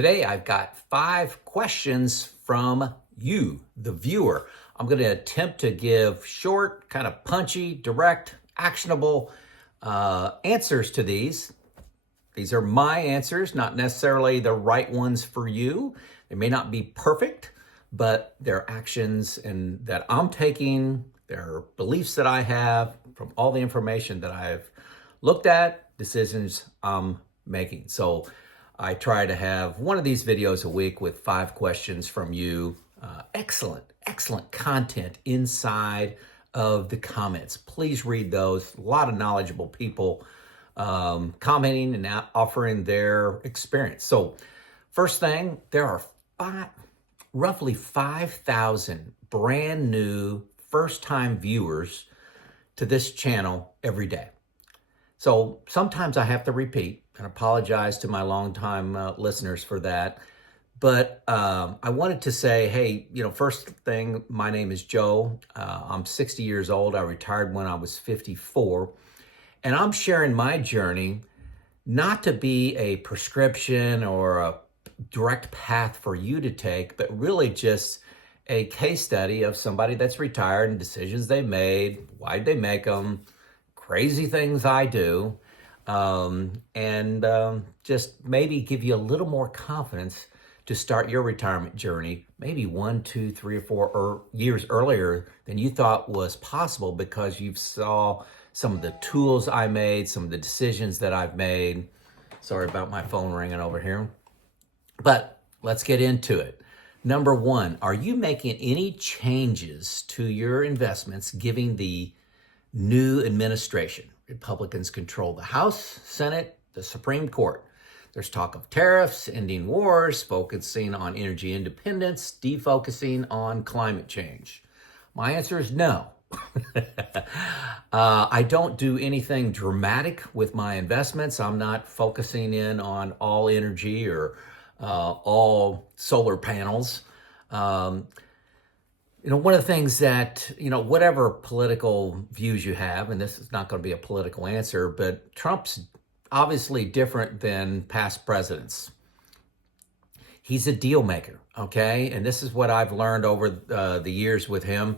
Today I've got 5 questions from you, the viewer. I'm going to attempt to give short, kind of punchy, direct, actionable answers to these. These are my answers, not necessarily the right ones for you. They may not be perfect, but they're actions and that I'm taking, they're beliefs that I have from all the information that I've looked at, decisions I'm making. So I try to have one of these videos a week with 5 questions from you. Excellent content inside of the comments. Please read those. A lot of knowledgeable people commenting and offering their experience. So first thing, there are roughly 5,000 brand new first-time viewers to this channel every day. So sometimes I have to repeat and apologize to my longtime listeners for that. But I wanted to say, hey, first thing, my name is Joe. I'm 60 years old. I retired when I was 54. And I'm sharing my journey not to be a prescription or a direct path for you to take, but really just a case study of somebody that's retired and decisions they made, why'd they make them, crazy things I do, and just maybe give you a little more confidence to start your retirement journey, maybe 1, 2, 3, or 4 years earlier than you thought was possible because you saw some of the tools I made, some of the decisions that I've made. Sorry about my phone ringing over here. But let's get into it. Number 1, are you making any changes to your investments given the new administration? Republicans control the House, Senate, the Supreme Court. There's talk of tariffs, ending wars, focusing on energy independence, defocusing on climate change. My answer is no. I don't do anything dramatic with my investments. I'm not focusing in on all energy or all solar panels. One of the things that, whatever political views you have, and this is not going to be a political answer, but Trump's obviously different than past presidents. He's a deal maker, okay? And this is what I've learned over the years with him.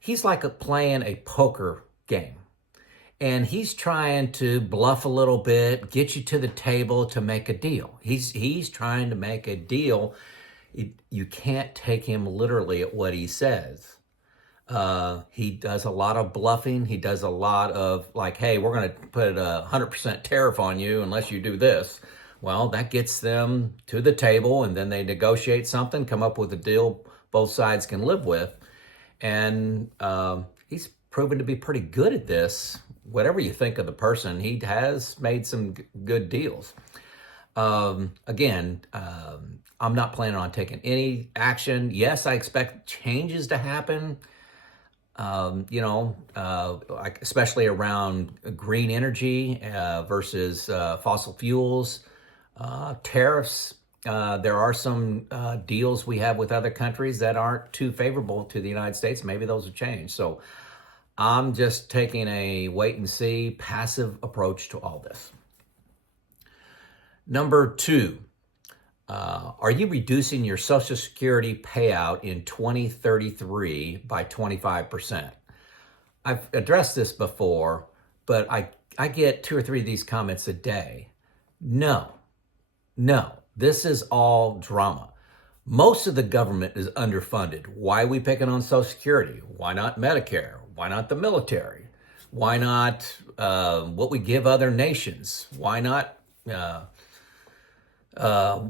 He's like playing a poker game. And he's trying to bluff a little bit, get you to the table to make a deal. He's trying to make a deal. You can't take him literally at what he says. He does a lot of bluffing. He does a lot of like, hey, we're going to put a 100% tariff on you unless you do this. Well, that gets them to the table, and then they negotiate something, come up with a deal both sides can live with. And he's proven to be pretty good at this. Whatever you think of the person, he has made some good deals. Again, I'm not planning on taking any action. Yes, I expect changes to happen, like especially around green energy versus fossil fuels, tariffs. There are some deals we have with other countries that aren't too favorable to the United States. Maybe those will change. So I'm just taking a wait and see, passive approach to all this. Number 2, are you reducing your Social Security payout in 2033 by 25%? I've addressed this before, but I get 2 or 3 of these comments a day. No, this is all drama. Most of the government is underfunded. Why are we picking on Social Security? Why not Medicare? Why not the military? Why not what we give other nations? Why not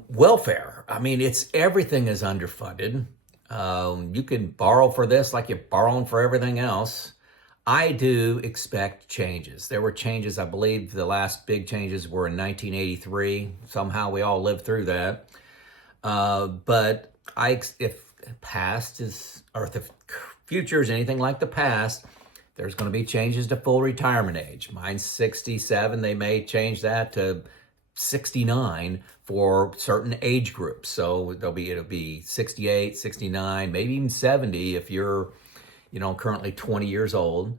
welfare? I mean, everything is underfunded. You can borrow for this like you're borrowing for everything else. I do expect changes. There were changes, I believe the last big changes were in 1983. Somehow we all lived through that. But if past is, or if the future is anything like the past, there's going to be changes to full retirement age. Mine's 67. They may change that to 69 for certain age groups. So it'll be 68, 69, maybe even 70 if you're, currently 20 years old.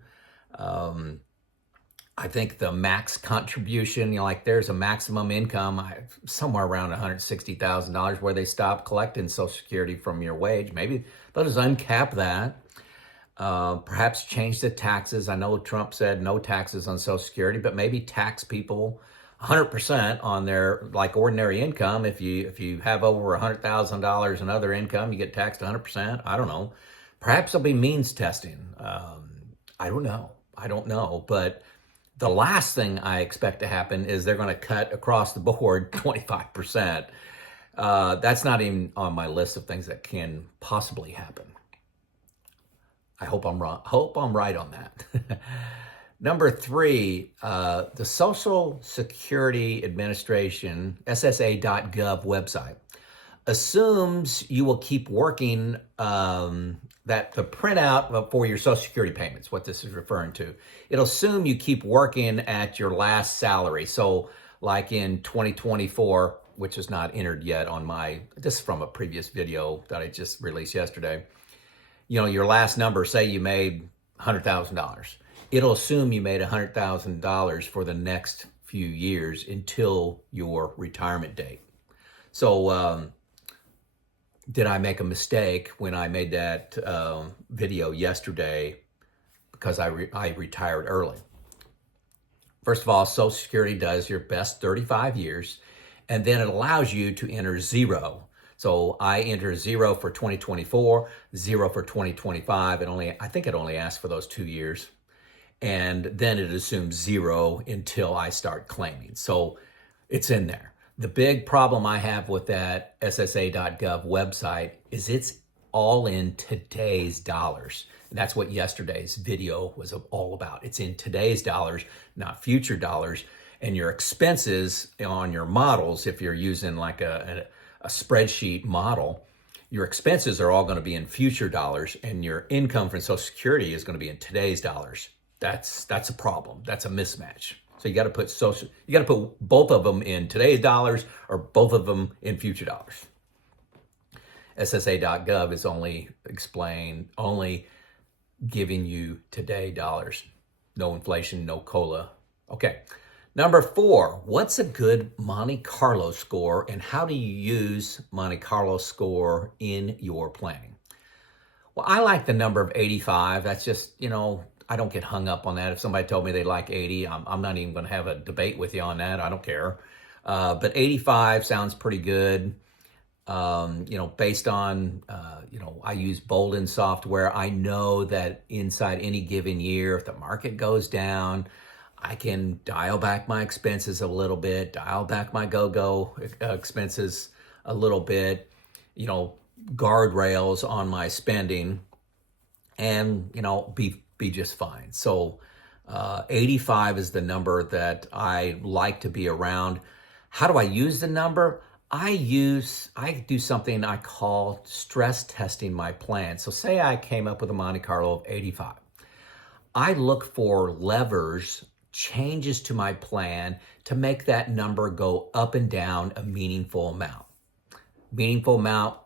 I think the max contribution, like there's a maximum income somewhere around $160,000 where they stop collecting Social Security from your wage. Maybe they'll just uncap that. Perhaps change the taxes. I know Trump said no taxes on Social Security, but maybe tax people 100% on their like ordinary income. If you have over $100,000 in other income, you get taxed 100%. I don't know. Perhaps there'll be means testing. I don't know. But the last thing I expect to happen is they're going to cut across the board 25%. That's not even on my list of things that can possibly happen. I hope I'm wrong. Hope I'm right on that. Number 3, the Social Security Administration, SSA.gov website, assumes you will keep working, that the printout for your Social Security payments, what this is referring to, it'll assume you keep working at your last salary. So like in 2024, which is not entered yet on this is from a previous video that I just released yesterday. Your last number, say you made $100,000. It'll assume you made $100,000 for the next few years until your retirement date. So did I make a mistake when I made that video yesterday because I retired early? First of all, Social Security does your best 35 years, and then it allows you to enter 0. So I enter 0 for 2024, 0 for 2025. I think it only asks for those 2 years. And then it assumes 0 until I start claiming. So it's in there. The big problem I have with that SSA.gov website is it's all in today's dollars. And that's what yesterday's video was all about. It's in today's dollars, not future dollars. And your expenses on your models, if you're using like a spreadsheet model, your expenses are all going to be in future dollars, and your income from Social Security is going to be in today's dollars. That's a problem. That's a mismatch. So you got to put both of them in today's dollars or both of them in future dollars. SSA.gov is only giving you today dollars. No inflation, no COLA. Okay. Number 4, what's a good Monte Carlo score, and how do you use Monte Carlo score in your planning? Well, I like the number of 85. That's just, I don't get hung up on that. If somebody told me they like 80, I'm not even going to have a debate with you on that. I don't care. But 85 sounds pretty good. Based on, I use Boldin Software. I know that inside any given year, if the market goes down, I can dial back my expenses a little bit, dial back my go-go expenses a little bit, guardrails on my spending, and, be just fine. So 85 is the number that I like to be around. How do I use the number? I do something I call stress testing my plan. So say I came up with a Monte Carlo of 85. I look for levers, changes to my plan to make that number go up and down a meaningful amount. Meaningful amount,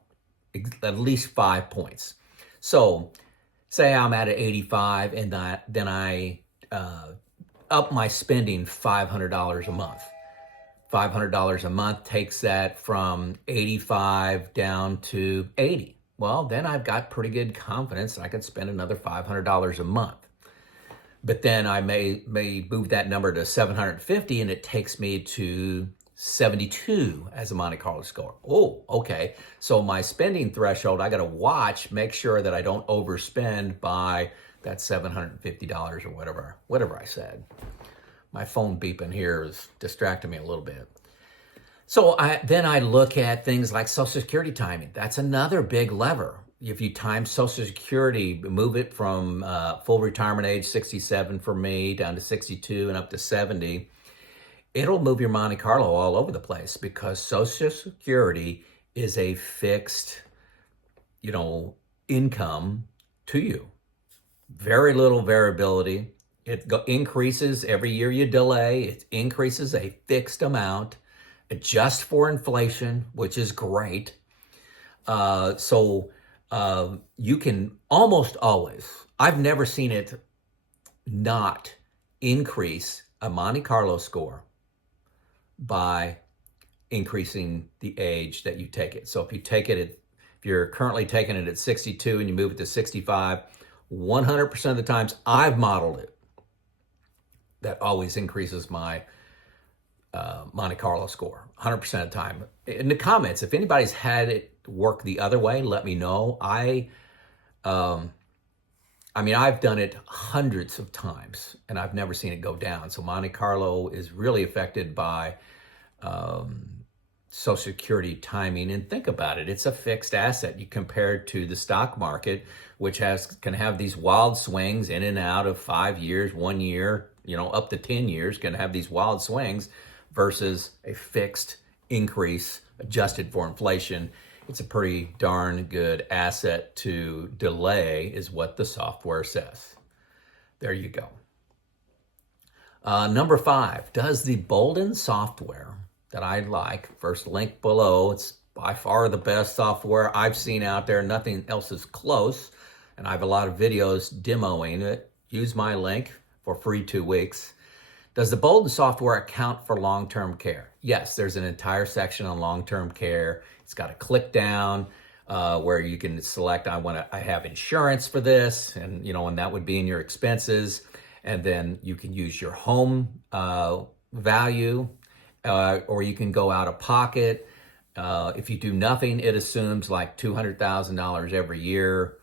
at least 5 points. So say I'm at an 85 and then I up my spending $500 a month. $500 a month takes that from 85 down to 80. Well, then I've got pretty good confidence I could spend another $500 a month. But then I may move that number to 750 and it takes me to 72 as a Monte Carlo score. Oh, okay. So my spending threshold, I got to make sure that I don't overspend by that $750 or whatever I said. My phone beeping here is distracting me a little bit. So then I look at things like Social Security timing. That's another big lever. If you time Social Security, move it from full retirement age, 67 for me, down to 62 and up to 70, it'll move your Monte Carlo all over the place because Social Security is a fixed, income to you. Very little variability. It increases every year you delay. It increases a fixed amount, adjust for inflation, which is great. So you can almost always, I've never seen it not increase a Monte Carlo score by increasing the age that you take it. So if you take it at, if you're currently taking it at 62 and you move it to 65, 100% of the times I've modeled it, that always increases my Monte Carlo score 100% of the time. In the comments, if anybody's had it work the other way, let me know. I mean, I've done it hundreds of times and I've never seen it go down. So Monte Carlo is really affected by Social Security timing. And think about it, it's a fixed asset. You compare it to the stock market, which can have these wild swings in and out of 5 years, 1 year, up to 10 years, can have these wild swings versus a fixed increase adjusted for inflation. It's a pretty darn good asset to delay, is what the software says. There you go. Number 5, does the Boldin software that I like, first link below, it's by far the best software I've seen out there. Nothing else is close. And I have a lot of videos demoing it. Use my link for free 2 weeks. Does the Boldin software account for long-term care? Yes, there's an entire section on long-term care. It's got a click down where you can select, I have insurance for this, and and that would be in your expenses. And then you can use your home value, or you can go out of pocket. If you do nothing, it assumes like $200,000 every year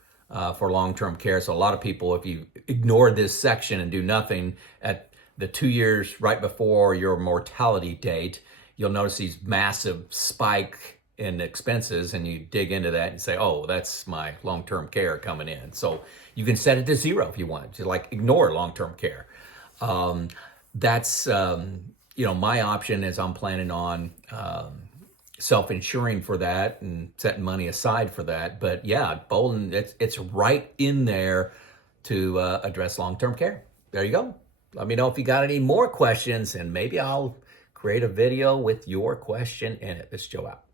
for long-term care. So a lot of people, if you ignore this section and do nothing at the 2 years right before your mortality date, you'll notice these massive spike in expenses, and you dig into that and say, oh, that's my long-term care coming in. So you can set it to 0 if you want to, like ignore long-term care. That's my option, is I'm planning on self-insuring for that and setting money aside for that. But yeah, Boldin, it's right in there to address long-term care. There you go. Let me know if you got any more questions, and maybe I'll create a video with your question in it. This is Joe out.